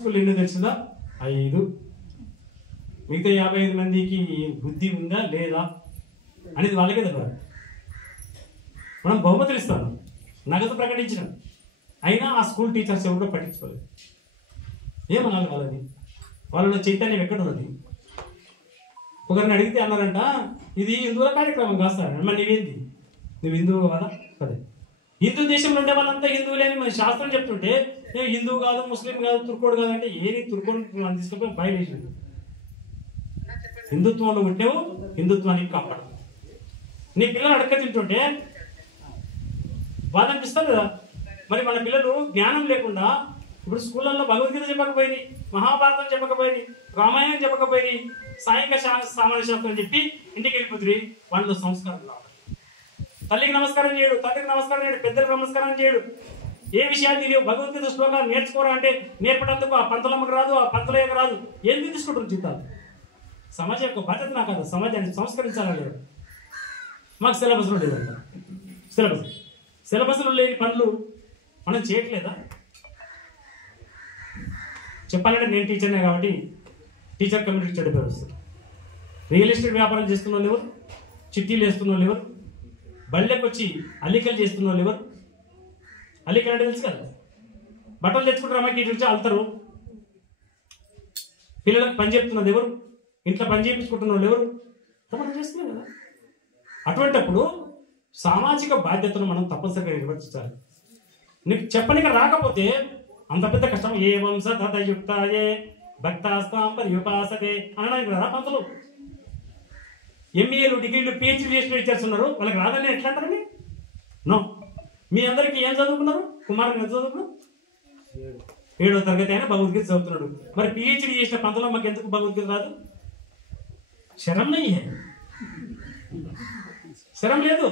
School ఎన్నో తెలిసిందా? 5. మిగతా 55 మందికి బుద్ధి ఉందా లేదా అనేది వాళ్ళకే తెలియదు. మనం బహుమతులు ఇస్తాను, నగదు ప్రకటించినాం, అయినా ఆ స్కూల్ టీచర్స్ ఎవరో పట్టించుకోలేదు. ఏమనాలి వాళ్ళని? వాళ్ళలో చైతన్యం ఎక్కడ ఉన్నది? ఒకరిని అడిగితే అన్నారంట, ఇది హిందువుల కార్యక్రమం కాదు సార్. మరి నీవేంది? నువ్వు హిందువు కదా? అదే హిందూ దేశంలో ఉండే వాళ్ళంతా హిందువులే అని మన శాస్త్రం చెప్తుంటే, హిందువు కాదు, ముస్లిం కాదు, తుర్కోడు కాదు అంటే ఏది తుర్కోడు తీసుకుపోయి బయలుదేరి హిందుత్వంలో ఉంటేవు హిందుత్వానికి కాపాడు. నీ పిల్లలు అడక్క తింటుంటే బాధ అనిపిస్తుంది కదా. మరి మన పిల్లలు జ్ఞానం లేకుండా ఇప్పుడు స్కూళ్ళల్లో భగవద్గీత చెప్పకపోయి, మహాభారతం చెప్పకపోయి, రామాయణం చెప్పకపోయి, సాయంక సామాన్య శాస్త్రం చెప్పి ఇంటికి వెళ్ళిపోతుంది. వాళ్ళలో సంస్కారం రావాలి. తల్లికి నమస్కారం చేయడు, తండ్రికి నమస్కారం చేయడు, పెద్దలకు నమస్కారం చేయడు. ఏ విషయాలు తెలియవు. భగవద్గీత శ్లోకాలు నేర్చుకోరా అంటే నేర్పడందుకు ఆ పంతులమ్మకు రాదు, ఆ పంతులయ్యకు రాదు. ఏం తీసుకుంటారు జీతాలు? సమాజం యొక్క బాధ్యత నాకు కాదు, సమాజాన్ని సంస్కరించాలని లేదు. మాకు సిలబస్లో లేదంట. సిలబస్లో లేని పనులు మనం చేయట్లేదా? చెప్పాలంటే నేను టీచర్నే కాబట్టి టీచర్ కమ్యూనిటీ చెడు పేరు వస్తుంది. రియల్ ఎస్టేట్ వ్యాపారం చేస్తున్న వాళ్ళు ఎవరు? చిట్టీలు వేస్తున్న వాళ్ళు ఎవరు? బళ్ళకి వచ్చి అల్లికలు చేస్తున్న వాళ్ళు ఎవరు? అల్లికలు అంటే తెలుసు కదా, బట్టలు తెచ్చుకుంటారు, అమ్మాయికి ఇటు వచ్చి అల్లుతారు. పిల్లలకు పని చెప్తున్నది ఎవరు? ఇంట్లో పని చేయించుకుంటున్న వాళ్ళు ఎవరు? మనం చేస్తున్నాం కదా. అటువంటిప్పుడు సామాజిక బాధ్యతను మనం తప్పనిసరిగా నిర్వర్తించాలి. నీకు చెప్పనిక రాకపోతే అంత పెద్ద కష్టం. ఏ వంశ తథయుక్తాయే భక్తాస్తాం పర్యుపాసతే అనడానికి కదా పంతులు. ఎంఏలు, డిగ్రీలు, పిహెచ్డీ చేసిన టీచర్స్ ఉన్నారు, వాళ్ళకి రాదని ఎట్లా అంటారండి? నో. మీ అందరికీ ఏం చదువుకున్నారు? కుమారుని ఎంత చదువుకున్నారు? 7వ తరగతి అయినా భగవద్గీత చదువుతున్నాడు. మరి పిహెచ్డీ చేసిన పంతులమ్మకి ఎందుకు భగవద్గీత రాదు? శరం నయ్యే, శరం లేదు,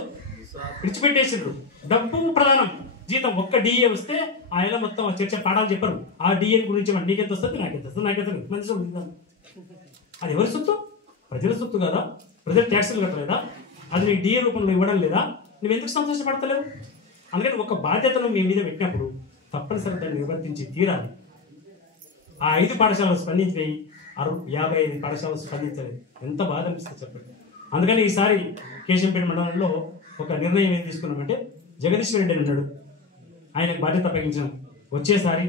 విడిచిపెట్టేసిండ్రు. డబ్బు ప్రధానం, జీతం. ఒక్క డిఏ వస్తే ఆయన మొత్తం చర్చ పాఠాలు చెప్పరు. ఆ డిఏ గురించి నీకెంత వస్తుంది, నాకెంత వస్తుంది, నాకెంత మంచి. అది ఎవరి సొత్తు? ప్రజల సొత్తు కదా. ప్రజలు ట్యాక్సులు కట్టలేదా? అది నీకు డిఏ రూపంలో ఇవ్వడం లేదా? నువ్వు ఎందుకు సంతోషపడతలేవు? అందుకని ఒక బాధ్యతను మీ మీద పెట్టినప్పుడు తప్పనిసరిగా దాన్ని నిర్వర్తించి తీరాలి. ఆ 5 పాఠశాలలు స్పందించినాయి, 55 పాఠశాలలు స్పందించలేదు. ఎంత బాధ అనిపిస్తుంది చెప్పండి. అందుకని ఈసారి కేశంపేట మండలంలో ఒక నిర్ణయం ఏం తీసుకున్నామంటే, జగదీశ్వర్ రెడ్డి ఉన్నాడు, ఆయనకు బాధ్యత అప్పగించాం. వచ్చేసారి